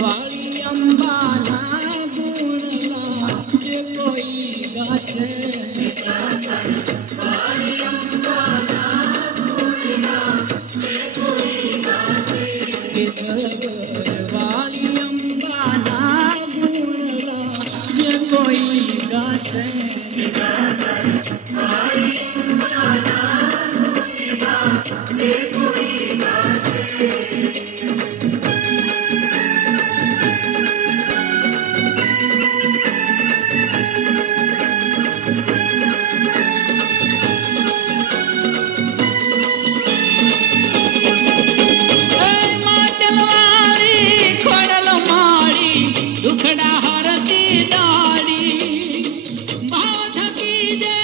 વાળી અંબાના ગુણના જે કોઈ ગાશે વાળી અંબાના ગુણના જે કોઈ ગાશે વાળી અંબાના ગુણના જે કોઈ ગાશે વાળી અંબાના ગુણના જે કોઈ ગાશે દુખડા હરતી દાડી ભાવ થકી જે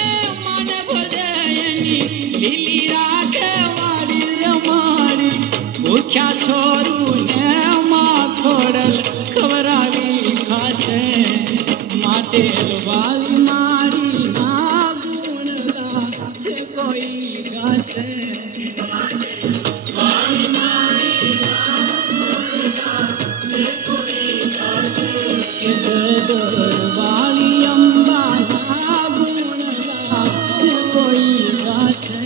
મન ભજયની લીલી રાખે વાડી રમાડી ભૂખ્યા છોરું ને માં ખોડલ ખવરાવી ખાશે માટે વાલી મારી ના ગુણ છે કોઈ ગાશે વાલી મારી ના વાળી અંબાના ગુણના જે કોઈ ગાશે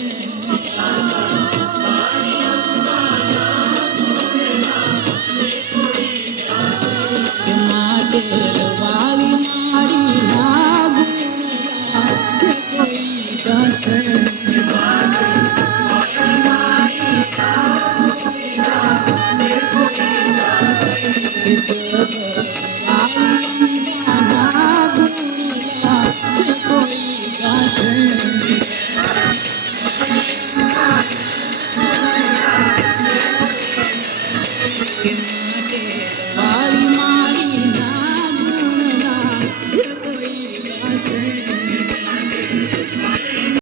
માટે વાળી મારી ના ગુણના જે કોઈ ગાશે